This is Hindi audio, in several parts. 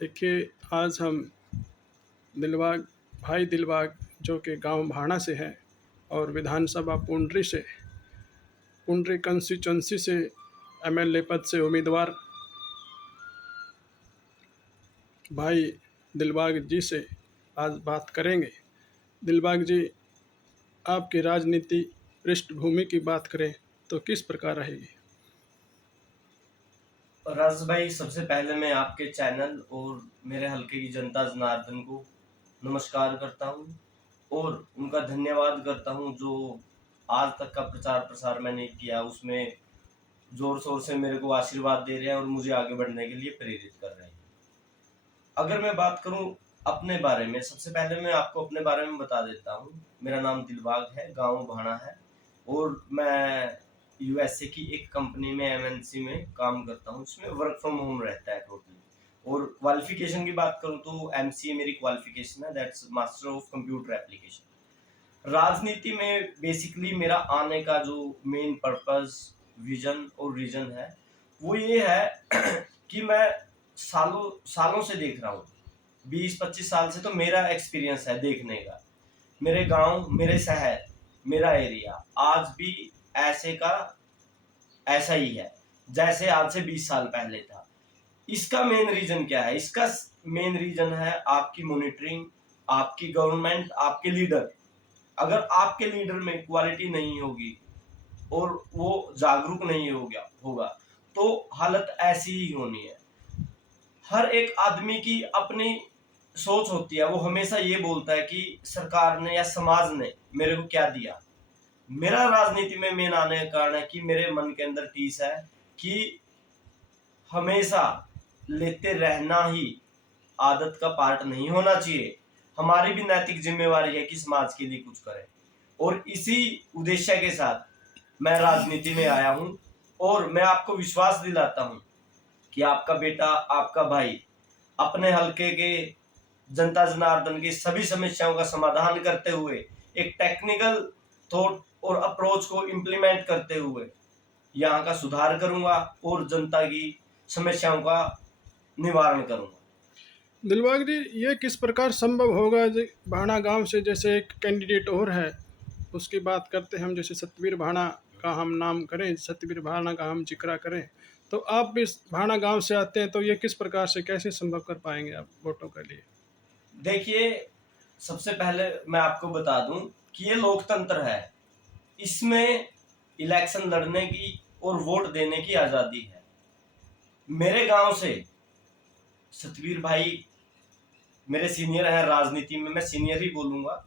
देखिए, आज हम दिलबाग भाई दिलबाग जो कि गांव भाणा से हैं और विधानसभा पुंडरी कंस्टिट्यूंसी से एमएलए पद से उम्मीदवार भाई दिलबाग जी से आज बात करेंगे। दिलबाग जी, आपकी राजनीति पृष्ठभूमि की बात करें तो किस प्रकार रहेगी? राज भाई, सबसे पहले मैं आपके चैनल और मेरे हल्के की जनता जनार्दन को नमस्कार करता हूँ और उनका धन्यवाद करता हूँ जो आज तक का प्रचार प्रसार मैंने किया उसमें जोर शोर से मेरे को आशीर्वाद दे रहे हैं और मुझे आगे बढ़ने के लिए प्रेरित कर रहे हैं। अगर मैं बात करूँ अपने बारे में, सबसे पहले मैं आपको अपने बारे में बता देता हूँ। मेरा नाम दिलबाग है, गांव भाणा है और मैं यूएसए की एक कंपनी में एमएनसी में काम करता हूँ। इसमें वर्क फ्रॉम होम रहता है टोटली। और क्वालिफिकेशन की बात करूँ तो एमसीए मेरी क्वालिफिकेशन है, that's master of computer application. राजनीति में बेसिकली मेरा आने का जो मेन पर्पस, विजन और रीजन है वो ये है कि मैं सालों सालों से देख रहा हूँ, 20-25 साल से तो मेरा एक्सपीरियंस है देखने का। मेरे गांव, मेरे शहर, मेरा एरिया आज भी ऐसे का ऐसा ही है जैसे आज से 20 साल पहले था। इसका मेन रीजन क्या है? इसका मेन रीजन है आपकी मॉनिटरिंग, आपकी गवर्नमेंट, आपके लीडर। अगर आपके लीडर में क्वालिटी नहीं होगी और वो जागरूक नहीं होगा तो हालत ऐसी ही होनी है। हर एक आदमी की अपनी सोच होती है, वो हमेशा ये बोलता है कि सरकार ने या समाज ने मेरे को क्या दिया। मेरा राजनीति में मेन आने का कारण है कि मेरे मन के अंदर टीस है कि हमेशा लेते रहना ही आदत का पार्ट नहीं होना चाहिए। हमारी भी नैतिक जिम्मेवारी है कि समाज के लिए कुछ करें और इसी उद्देश्य के साथ मैं राजनीति में आया हूं। और मैं आपको विश्वास दिलाता हूं कि आपका बेटा, आपका भाई अपने हलके के जनता जनार्दन की सभी समस्याओं का समाधान करते हुए एक टेक्निकल थॉट और अप्रोच को इम्प्लीमेंट करते हुए यहाँ का सुधार करूंगा और जनता की समस्याओं का निवारण करूंगा। दिलबाग जी, ये किस प्रकार संभव होगा? भाणा गांव से जैसे एक कैंडिडेट और है, उसकी बात करते हैं हम, जैसे सतवीर भाणा का हम नाम करें, सतवीर भाणा का हम जिक्र करें, तो आप भी इस भाणा गांव से आते हैं, तो ये किस प्रकार से कैसे संभव कर पाएंगे आप वोटों के लिए? देखिए, सबसे पहले मैं आपको बता दूं कि ये लोकतंत्र है। इसमें इलेक्शन लड़ने की और वोट देने की आजादी है। मेरे गांव से सतवीर भाई मेरे सीनियर हैं राजनीति में, मैं सीनियर ही बोलूंगा।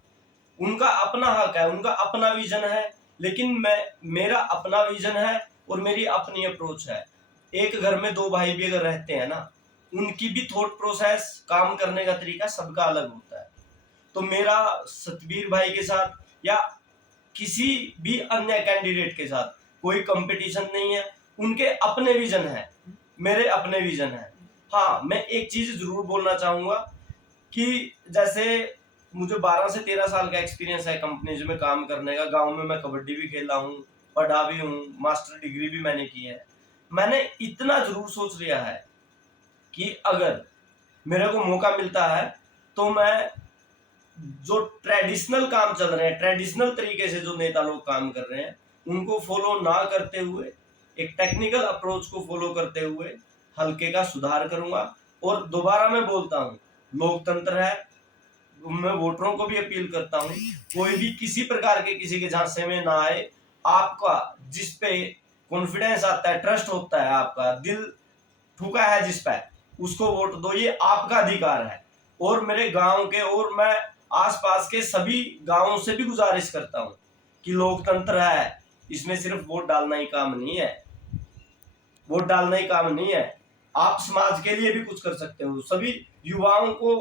उनका अपना हक है, उनका अपना विजन है, लेकिन मेरा अपना विजन है और मेरी अपनी अप्रोच है। एक घर में दो भाई भी अगर रहते हैं ना, उनकी भी थॉट प्रोसेस, काम करने का तरीका सबका अलग होता है। तो मेरा सतबीर भाई के साथ या किसी भी अन्य कैंडिडेट के साथ कोई कंपटीशन नहीं है। उनके अपने विजन है, मेरे अपने विजन है। हाँ, मैं एक चीज जरूर बोलना चाहूंगा कि जैसे मुझे 12 से 13 साल का एक्सपीरियंस है कंपनीज में काम करने का। गांव में मैं कबड्डी भी खेला हूँ, पढ़ा भी हूँ, मास्टर डिग्री भी मैंने की है। मैंने इतना जरूर सोच लिया है कि अगर मेरे को मौका मिलता है तो मैं जो ट्रेडिशनल काम चल रहे हैं, ट्रेडिशनल तरीके से जो नेता लोग काम कर रहे हैं, उनको फॉलो ना करते हुए एक टेक्निकल अप्रोच को फॉलो करते हुए हल्के का सुधार करूंगा। और दोबारा मैं बोलता हूं, लोकतंत्र है। मैं वोटरों को भी अपील करता हूं, कोई भी किसी प्रकार के किसी के झांसे में ना आए। आपका जिस पे कॉन्फिडेंस आता है, ट्रस्ट होता है, आपका दिल ठुका है जिस पे, उसको वोट दो, ये आपका अधिकार है। और मेरे गांव के और मैं आसपास के सभी गांवों से भी गुजारिश करता हूं कि लोकतंत्र है, इसमें सिर्फ वोट डालना ही काम नहीं है। वोट डालना ही काम नहीं है, आप समाज के लिए भी कुछ कर सकते हो। सभी युवाओं को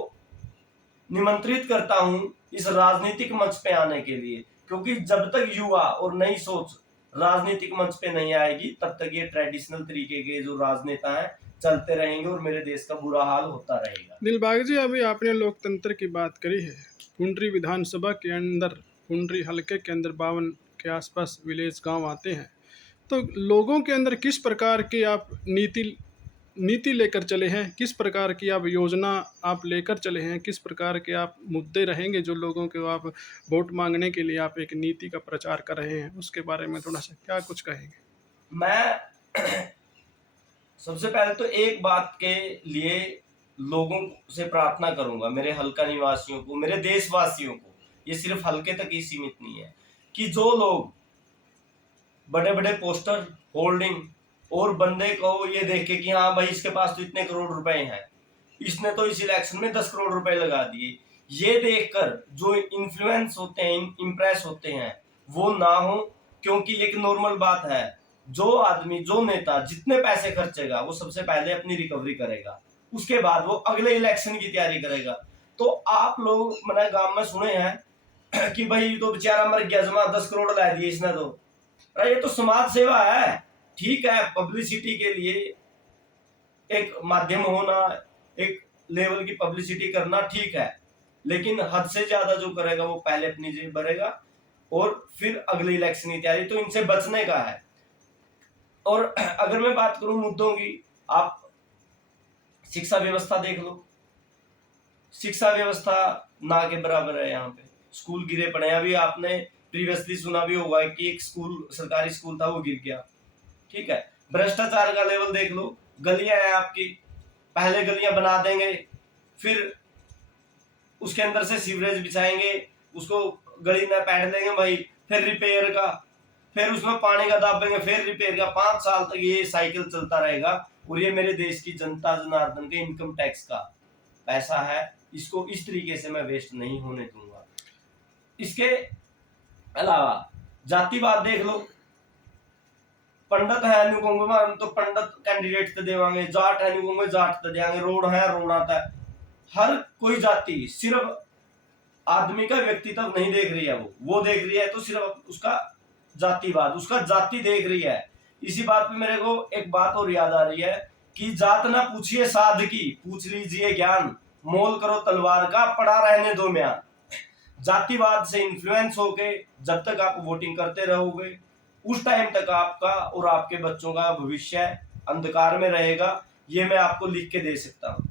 निमंत्रित करता हूं इस राजनीतिक मंच पे आने के लिए, क्योंकि जब तक युवा और नई सोच राजनीतिक मंच पे नहीं आएगी तब तक ये ट्रेडिशनल तरीके के जो राजनेता हैं चलते रहेंगे और मेरे देश का बुरा हाल होता रहेगा। दिलबाग जी, अभी आपने लोकतंत्र की बात करी है। पुंडरी विधानसभा के अंदर, पुंडरी हलके के अंदर 52 के आसपास विलेज गांव आते हैं, तो लोगों के अंदर किस प्रकार की आप नीति नीति लेकर चले हैं, किस प्रकार की आप योजना आप लेकर चले हैं, किस प्रकार के आप मुद्दे रहेंगे जो लोगों को आप वोट मांगने के लिए आप एक नीति का प्रचार कर रहे हैं, उसके बारे में थोड़ा सा क्या कुछ कहेंगे? मैं सबसे पहले तो एक बात के लिए लोगों से प्रार्थना करूंगा, मेरे हल्का निवासियों को, मेरे देशवासियों को, ये सिर्फ हल्के तक ही सीमित नहीं है, कि जो लोग बड़े बड़े पोस्टर होल्डिंग और बंदे को ये देख के कि हाँ भाई इसके पास तो इतने करोड़ रुपए हैं, इसने तो इस इलेक्शन में 10 करोड़ रुपए लगा दिए, ये देखकर जो इन्फ्लुएंस होते हैं, इम्प्रेस होते हैं, वो ना हो। क्योंकि एक नॉर्मल बात है, जो आदमी, जो नेता जितने पैसे खर्चेगा वो सबसे पहले अपनी रिकवरी करेगा, उसके बाद वो अगले इलेक्शन की तैयारी करेगा। तो आप लोग मैंने गांव में सुने हैं कि भाई तो बेचारा मर गया, जमा 10 करोड़ ला दिए इसने, तो अरे ये तो समाज सेवा है। ठीक है, पब्लिसिटी के लिए एक माध्यम होना, एक लेवल की पब्लिसिटी करना ठीक है, लेकिन हद से ज्यादा जो करेगा वो पहले अपनी जेब भरेगा और फिर अगले इलेक्शन की तैयारी, तो इनसे बचने का है। और अगर मैं बात करूं मुद्दों की, आप शिक्षा व्यवस्था देख लो, शिक्षा व्यवस्था ना के बराबर है। यहाँ पे स्कूल गिरे पड़े हैं। अभी आपने प्रीवियसली सुना भी होगा कि एक स्कूल, सरकारी स्कूल था, वो गिर गया। ठीक है, भ्रष्टाचार का लेवल देख लो, गलियां हैं आपकी, पहले गलियां बना देंगे, फिर उसके अंदर से सीवरेज बिछाएंगे, उसको गली में पैड देंगे भाई, फिर रिपेयर का, फिर उसमें पानी का दाबेंगे, फिर रिपेयर का। 5 साल तक ये साइकिल चलता रहेगा। और ये मेरे देश की जनता जनार्दन के इनकम टैक्स का पैसा है, इसको इस तरीके से मैं वेस्ट नहीं होने दूंगा। इसके अलावा जातिवाद देख लो, पंडित है न्यू कहूंगे हम तो पंडित कैंडिडेट तो देवांगे, जाट है न्यू कहूंगे जाट तो देंगे, रोड है रोड आता है। हर कोई जाति सिर्फ आदमी का व्यक्तित्व नहीं देख रही है, वो देख रही है तो सिर्फ उसका जातिवाद, उसका जाति देख रही है। इसी बात पे मेरे को एक बात और याद आ रही है कि जात ना पूछिए साध की, पूछ लीजिए ज्ञान, मोल करो तलवार का, पड़ा रहने दो म्यान। जातिवाद से इन्फ्लुएंस होके जब तक आप वोटिंग करते रहोगे, उस टाइम तक आपका और आपके बच्चों का भविष्य अंधकार में रहेगा। ये मैं आपको लिख के दे सकता हूँ।